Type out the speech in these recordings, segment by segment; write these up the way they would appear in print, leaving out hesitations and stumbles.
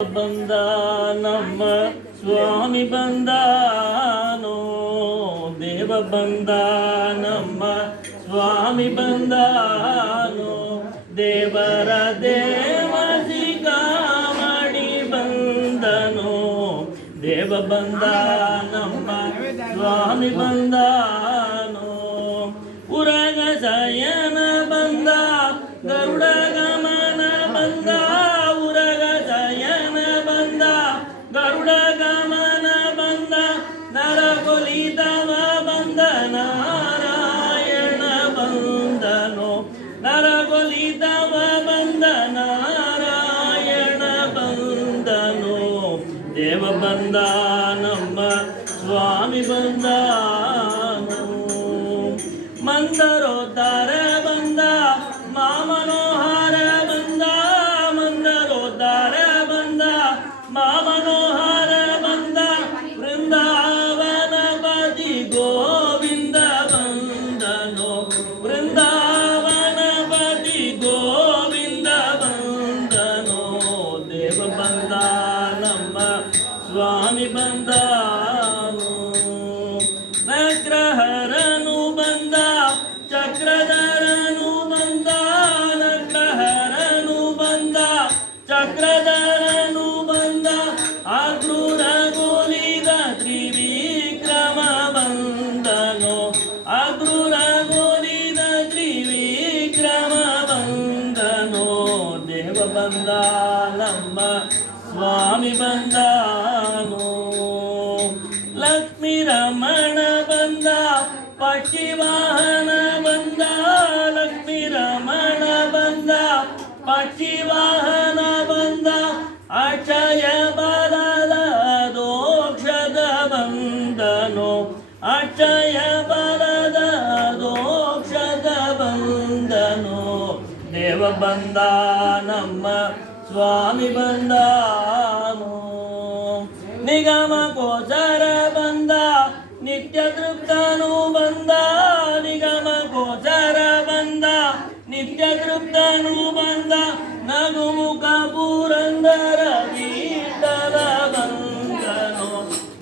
ಬಂದ ನಮ್ಮ ಸ್ವಾಮಿ ಬಂದಾನೋ, ದೇವ ಬಂದ ನಮ್ಮ ಸ್ವಾಮಿ ಬಂದಾನೋ, ದೇವರ ದೇವ ಸಿಗಾಮಣಿ ಬಂದನೋ, ದೇವ ಬಂದ ನಮ್ಮ ಸ್ವಾಮಿ ಬಂದಾನೋ, ಉರಗ ಶಯನ ಬಂದ ಗರುಡ ಗಮನ ಬಂದ, ಉರಗ ಶಯನ ಬಂದ ಗರುಡ ಗಮನ ಬಂದ, ನರಕೊಲಿತವ ಬಂದ ನಾರಾಯಣ ಬಂದನೋ, ನರಕೊಲಿತವ ಬಂದ ನಾರಾಯಣ ಬಂದನೋ, ದೇವ ಬಂದ ನಮ್ಮ ಸ್ವಾಮಿ ಬಂದಾನೋ, ಮಂದರೋದ್ಧಾರ ಬಂದ ಮಾಮನೋಹಾರ ಬಂದ, ಮಂದರೋದ್ಧಾರ ಬಂದ ಮಾಮನೋಹಾರ ಬಂದ, ವೃಂದಾವನ ಪತಿ ಗೋವಿಂದ ಬಂದನೋ, ವೃಂದಾವನ ಪತಿ ಗೋವಿಂದ ಬಂದನೋ, ದೇವ ಬಂದ ನಮ್ಮ ಸ್ವಾಮಿ ಬಂದಾನೋ, ನಗ್ರಹರನು ಬಂದ ಚಕ್ರಧರನು ಬಂದ, ನಗ್ರಹರನು ಬಂದ ಚಕ್ರಧರನು ಬಂದ, ಅಕ್ರೂರ ಗೋಲಿದ ತ್ರಿವಿಕ್ರಮ ಬಂದನೋ, ಅಕ್ರೂರ ಗೋಲಿದ ತ್ರಿವಿಕ್ರಮ ಬಂದನೋ, ದೇವ ಬಂದ ನಮ್ಮ ಸ್ವಾಮಿ ಬಂದಾನೋ, ಲಕ್ಷ್ಮೀ ರಮಣ ಬಂದ ಪಕ್ಷಿವಾಹನ ಬಂದ, ಲಕ್ಷ್ಮೀ ರಮಣ ಬಂದ ಪಕ್ಷಿವಾಹನ ಬಂದ, ಅಕ್ಷಯ ಬಲದ ದೋಕ್ಷದ ಬಂದನೋ, ಅಕ್ಷಯ ಬಲದ ದೋಕ್ಷದ ಬಂದನೋ, ದೇವ ಬಂದ ನಮ್ಮ ಸ್ವಾಮಿ ಬಂದಾನೋ, ನಿಗಮ ಗೋಚರ ಬಂದ ನಿತ್ಯ ತೃಪ್ತನು ಬಂದ, ನಿಗಮ ಗೋಚರ ಬಂದ ನಿತ್ಯ ತೃಪ್ತನು ಬಂದ, ನಗುಮುಖ ಪುರಂದರ ವಿಠಲ ಬಂದನೋ,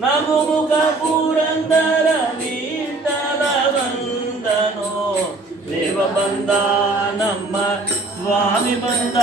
ನಗುಮುಖ ಪುರಂದರ ವಿಠಲ ಬಂದನೋ, ದೇವ ಬಂದ ನಮ್ಮ ಸ್ವಾಮಿ ಬಂದ.